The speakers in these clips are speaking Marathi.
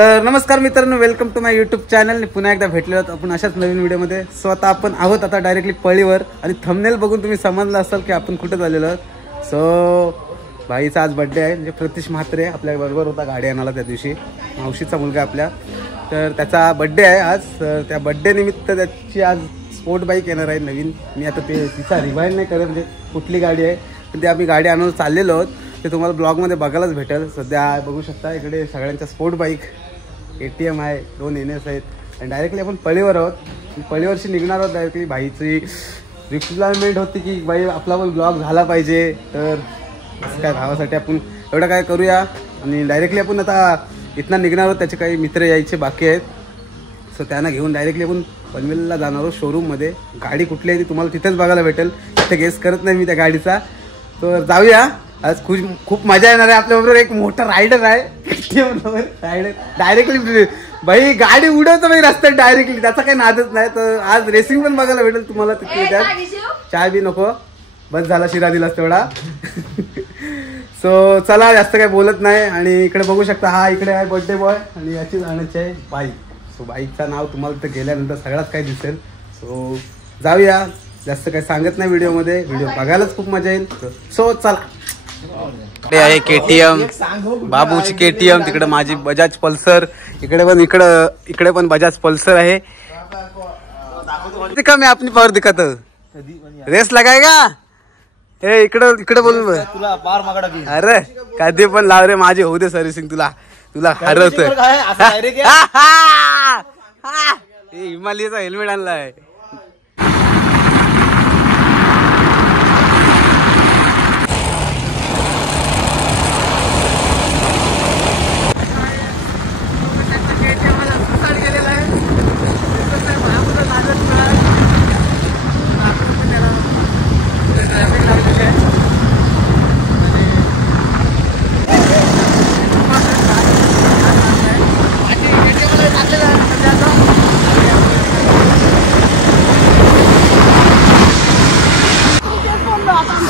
तर नमस्कार मित्रांनो, welcome to my YouTube channel. पुन्हा एकदा भेटले आहोत आपण अशाच नवीन व्हिडिओमध्ये. सो आता आपण आहोत आता डायरेक्टली पळीवर आणि थंबनेल बघून तुम्ही समजलं असाल की आपण कुठे झालेलो आहोत. सो भाईचा आज बड्डे आहे, म्हणजे प्रतीश म्हात्रे आपल्या बरोबर होता गाडी आणायला त्या दिवशी, मावशीचा मुलगा आपल्या. तर त्याचा बड्डे आहे आज. तर त्या बड्डे निमित्त त्याची आज स्पोर्ट बाईक येणार आहे नवीन. मी आता ते तिचा रिवाइंड नाही करत म्हणजे कुठली गाडी आहे, पण ते आम्ही गाडी आणायला चाललेलो आहोत. ते तुम्हाला ब्लॉगमध्ये बघायलाच भेटेल. सध्या बघू शकता इकडे सगळ्यांच्या स्पोर्ट बाईक, ATM आहे, 2 NS आहेत आणि डायरेक्टली आपण पळीवर आहोत. पळीवरशी निघणार आहोत डायरेक्टली. भाईची रिक्वायरमेंट होती की बाई आपला पण ब्लॉग झाला पाहिजे, तर असं काय भावासाठी आपण एवढं काय करूया. आणि डायरेक्टली आपण आता इथनं निघणार आहोत. त्याचे काही मित्र यायचे बाकी आहेत. सो त्यांना घेऊन डायरेक्टली आपण पनवेलला जाणार आहोत शोरूममध्ये. गाडी कुठली आहे ती तुम्हाला तिथेच बघायला भेटेल. तिथे गेस करत नाही मी त्या गाडीचा. तर जाऊया. आज खूप मजा येणार आहे. आपल्याबरोबर एक मोठा रायडर आहे, रायडर डायरेक्टली भाई गाडी उडवतो भाई रस्त्यात डायरेक्टली, त्याचा काही नादच नाही. तर आज रेसिंग पण बघायला भेटेल तुम्हाला तिथे. त्यात चाय बी नको, बस झाला, शिरा दिलास तेवढा. सो चला जास्त काही बोलत नाही. आणि इकडे बघू शकता, हा इकडे आहे बर्थडे बॉय आणि याची आणायची आहे बाईक. सो बाईकचं नाव तुम्हाला तिथे गेल्यानंतर सगळ्यात काही दिसेल. सो जाऊया, जास्त काही सांगत नाही व्हिडिओमध्ये. व्हिडिओ बघायलाच खूप मजा येईल. सो चला. आहे KTM, बाबूची KTM, तिकडे माझी बजाज पल्सर, इकडे पण बजाज पल्सर आहे. दिखा मैं अपनी पावर दिखाता हूं, रेस लगाएगा. ए इकडे बोलून तुला बार मागडा. अरे कधी पण लाव रे, माझी होऊ दे सर्व्हिसिंग. तुला हरवतोय. हिमालयाचा हेल्मेट आणलाय.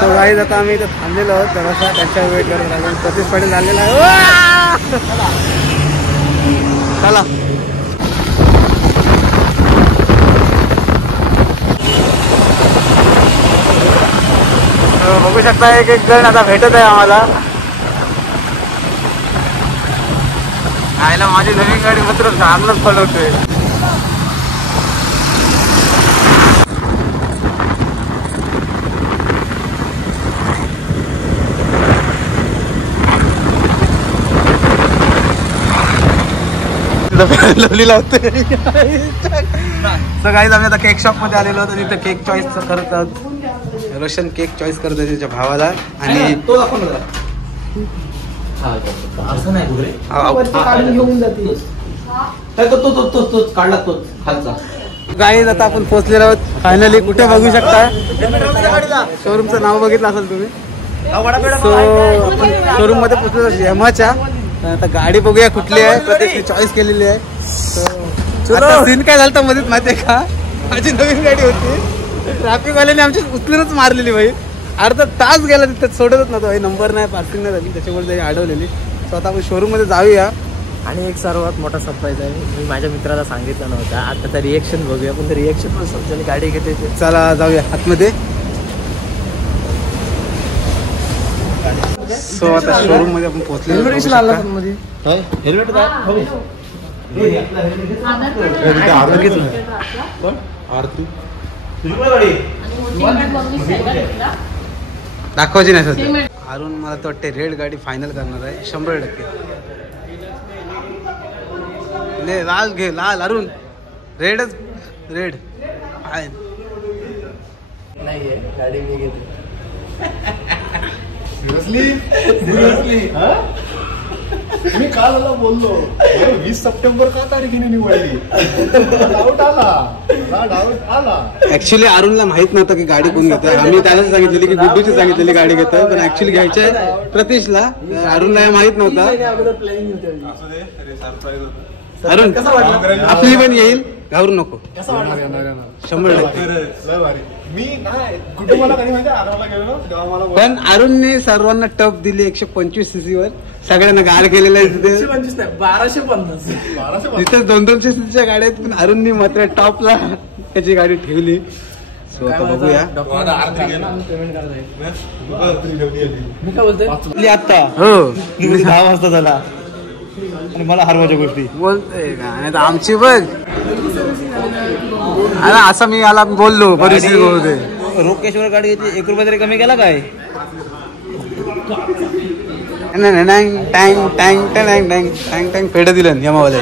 सगळी आता आम्ही इथं थांबलेलो आहोत जरासा, त्यांच्या वेट करत राहिलो. प्रतीश पाटील झालेला आहे. चला बघू शकता एक जण आता भेटत आहे आम्हाला. आयला माझी नवीन गाडी मात्र चांगलंच पळवतोय. लवली लावते. सो गाईज आम्ही आता केक शॉप मध्ये आलेलो आहोत आणि इथं केक चॉईस करत आहोत. रोशन केक चॉईस करत आहे त्याच्या भावाला. आणि गाईज आता आपण पोहोचलेलो आहोत फायनली. कुठे बघू शकता, शोरूमचं नाव बघितलं असेल तुम्ही. सो आपण शोरूम मध्ये पोहोचलो यमाच्या. आता गाडी बघूया कुठली आहे, प्रत्येक चॉईस केलेली आहे. आता सीन काय झालं मध्येच माहितीये का, माझी नवीन गाडी होती, ट्रॅफिक वाल्याने आमची उचलूनच मारलेली भाई. अर्धा तास गेला तिथं, सोडतच नव्हतं भाई. नंबर नाही, पार्किंग नाही झाली, त्याच्यामुळे त्याने अडवलेली. सो आता आपण शोरूम मध्ये जाऊया. आणि एक सर्वात मोठा सरप्राईज आहे, मी माझ्या मित्राला सांगितलं नव्हतं. आता त्याचं रिएक्शन बघूया. पण रिएक्शन पण समजेल गाडी घेते. चला जाऊया आतमध्ये. सो आता शोरूम मध्ये आपण पोहोचले. दाखवायची नाही सध्या. अरुण मला तर वाटते रेड गाडी फायनल करणार आहे 100%. लाल घे, लाल. अरुण रेडच, रेड नाहीये गाडी मी घेते. सिरियसली मी काल बोललो 20 सप्टेंबर का तारखेने निवडली. डाऊट आला. ऍक्च्युली अरुणला माहित नव्हतं की गाडी कोण घेतोय. आम्ही त्यालाच सांगितलेली की गुड्डूची सांगितलेली गाडी घेतोय, पण ऍक्च्युली घ्यायची आहे प्रतीशला. अरुणला माहित नव्हता. अरुण कसा वाटला? आपली पण येईल, घाबरू नको. कसा वाटला? 100%. लय भारी. मी नाही कुटुंबाला कधी माहिती आरामला गेलो ना तेव्हा मला पण अरुणने सर्वांना टप दिली 125 cc वर. सगळ्यांना गाड केलेलं आहे तिथे. 125 नाही, 1250. 1200 तिथे 200-200 cc च्या गाड्या आहेत, पण अरुणने मात्र टॉपला त्याची गाडी ठेवली. सो आता बघूया. पेमेंट करत आहे. मी काय बोलतोय आता हो 10 वाजता झाला आणि मला हरवाच्या गोष्टी बोलतोय का? नाही तर आमची बघ. अरे असं मी याला बोललो परिस्थिती बोलते. रोकेश्वर गाडी घेतली, 1 रुपया तरी कमी केला काय? टँग पेढ दिलं यमावाले.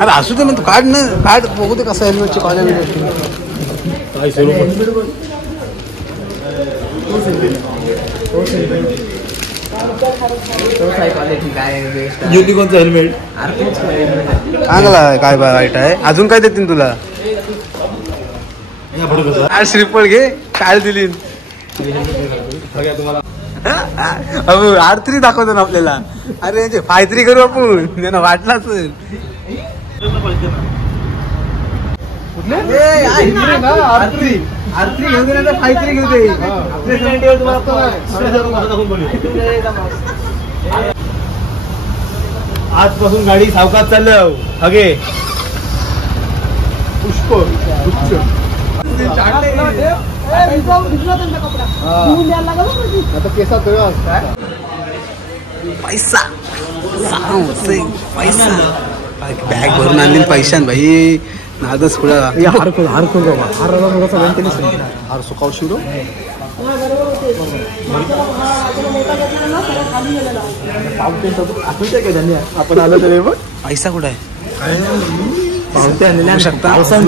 अरे असू दे, मग तू काढ ना, काढ बघू दे कसं हेल्मेटची क्वालिटी. युनिकॉनचं हेल्मेट चांगला आहे. काय वाईट आहे? अजून काय देतील तुला? श्रीफळ घे, काय दिली R3 दाखवतो ना आपल्याला. अरे 5-3 करू आपण, त्यांना वाटलाच. R3 घेऊन गेला तर 5-3 घेऊ दे. आजपासून गाडी सावकाश चाललं. हगे पुष्प आता केसात पैसा पैसा बॅग भरून आणली पैशान भाई. नादच पुढं हार सुकाव शिरो आपण आलो तरी बघ. पैसा कुठं आहे? पावत्या आणलेल्या शकता. पावसात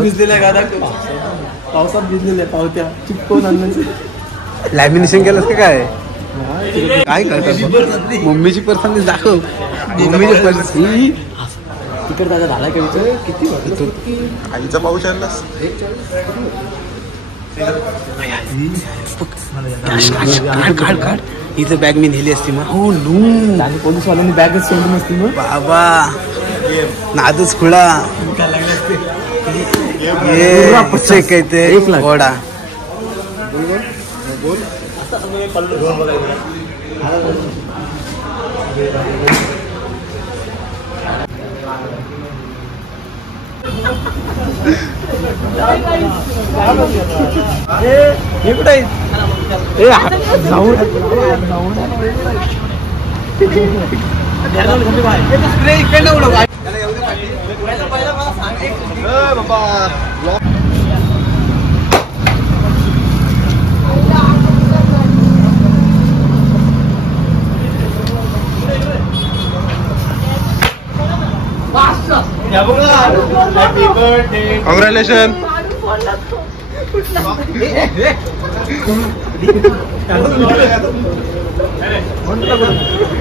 भिजलेल्या गाड्या, पावसात भिजलेल्या पावत्या चिपकवून आणण्याचे. लॅमिनेशन केलं का काय? काय करतात? मम्मीची पर्सनली दाखव. मम्मीची पर्सनली तिकडे दादा झाला का विचार? किती वाटतो आईचा पाऊस आणलास. काढ इथं बॅग मी नेली असती मग. हो नो, आणि पोलीसवाल्यांनी बॅगच सोडली नसती मग. बाबा नादच खुळा. चेक आहे ते घोडा. कॉंग्रॅच्युलेशन.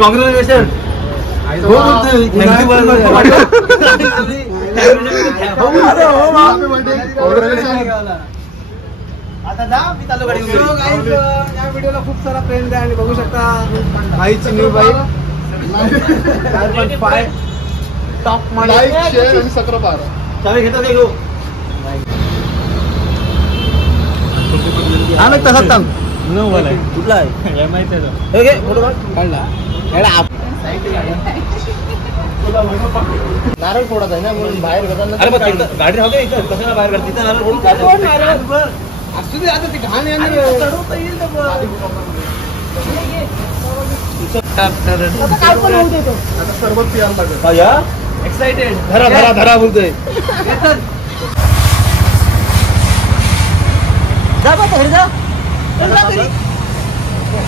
कॉंग्रॅच्युलेशन. या व्हिडिओला खूप सारा प्रेम द्या आणि बघू शकता बाईची new bike top like share आणि 17 चावी घेतात का घेऊ? हा नाही तसाच थांब. कुठला आहे माहिती आहे? फोटो काढला. नारळ फोडत आहे ना म्हणून बाहेर करताना. गाडी राहू दे इथं, कशाला बाहेर करत? तिथं नारळ फोडून असू दे, आता ती घाण येईल. आता सरबत पियाला लागेल. एक्साइटेड. धरा धरा धरा बोलतोय.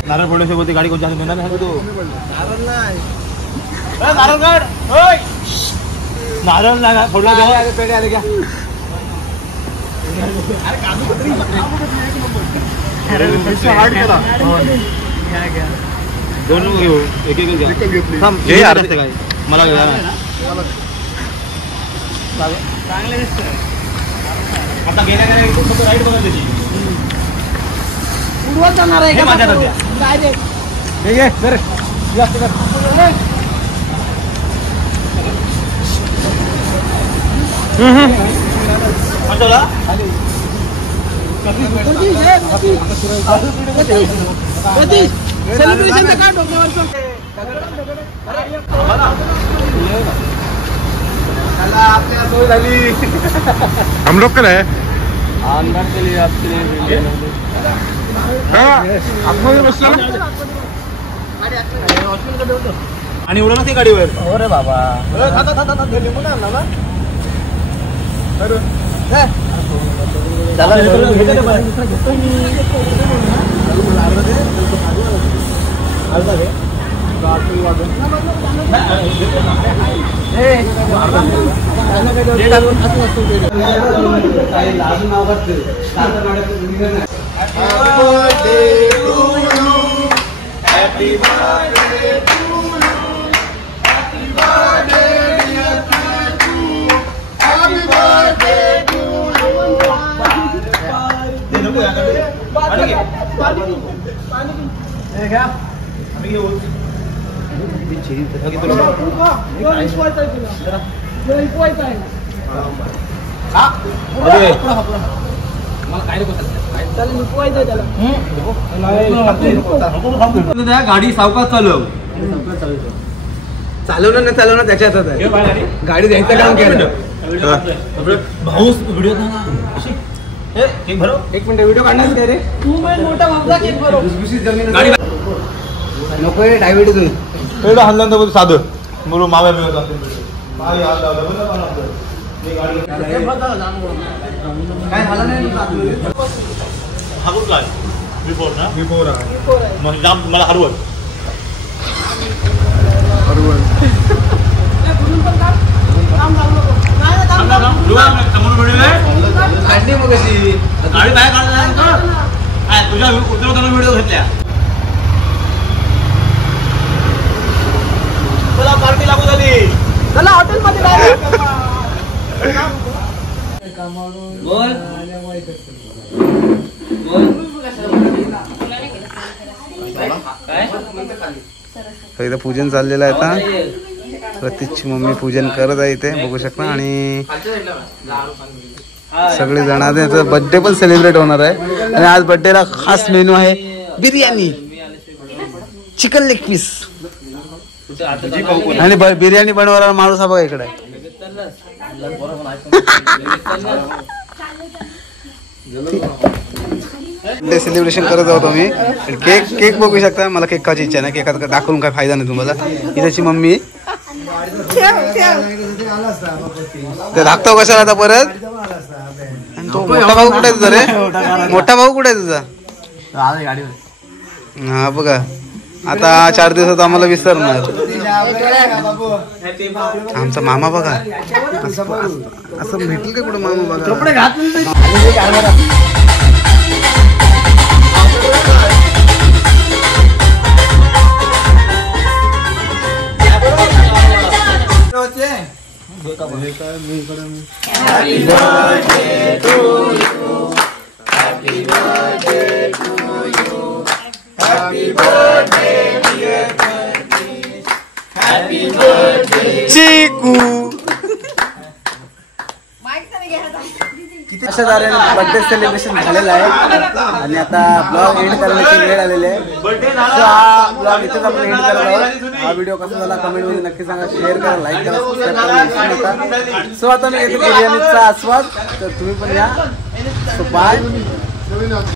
नारळ फोडल्याशिवाय बोलते गाडी कोणत्या हातात नाही तो. नारळ नाही. नारळ काढ. नारळ नाही फोडला पेढे आले का? दोन घेऊ, एक एक घ्या. घेतली. घे अर्धे काय मला घ्या. चांगले दिसतंय. आता गेल्या राईट बघा त्याची. उडवत जाणार आहे हे माझ्या हातात द्या. डायरेक्ट. हे घे, बरं. जास्त कर. हम लोग का है अंदर के लिए आपके लिए आणि उडा ना ते गाडीवर. हो रे बाबा. गाडी सावकाश चालव. चालवणं नाही चालवणं त्याच्या हातात आहे. गाडी द्यायचं काम केलं. भाऊ व्हिडिओ एक मिनिट व्हिडिओ काढणार काय रे. नको डायबिटीज पहिलं हल्ल्यांदा बोल साधं बोलू माव्या मिळत काय झालं नाही. हा कुठला बिफोर मला हरवत काढली मग अशी गाडी बाहेर काढ तुझ्या उतरवताना व्हिडिओ घेतल्या तुला पार्टी लागू झाली. चला हॉटेल मध्ये बोल इथं पूजन चाललेलं आहे आता. प्रतीकची मम्मी पूजन करत आहे इथे बघू शकता. आणि सगळे जण आज याचा बर्थडे पण सेलिब्रेट होणार आहे. आणि आज बर्थडेला खास मेनू आहे बिर्याणी, चिकन लेग पीस. आणि बिर्याणी बनवणारा माणूस हा बघा इकडे. बर्थडे सेलिब्रेशन करत आहोत आम्ही. केक बघू शकता. मला केक खायची इच्छा नाही. केक दाखवून काय फायदा नाही तुम्हाला. इथेची मम्मी ते धाकतो कशाला आता परत. आणि तो मोठा भाऊ कुठे आहे तुझा रे. मोठा भाऊ कुठे आहे तुझा. हा बघा आता 4 दिवसात आम्हाला विसरणार. आमचा मामा बघा असं भेटेल का कुठं मामा बघा. चिकू अशा तऱ्हेने बर्थडे सेलिब्रेशन झालेलं आहे. आणि आता ब्लॉग एंड करण्याची वेळ आलेली आहे. हा ब्लॉग इथेच आपण एंड करत आहोत. हा व्हिडिओ कसा झाला कमेंटमध्ये नक्की सांगा. शेअर करा, लाईक करा, सबस्क्राईब करा विसरू नका. सो आता मी घेतो बिर्याणीचा आस्वाद. तर तुम्ही पण या. So bye.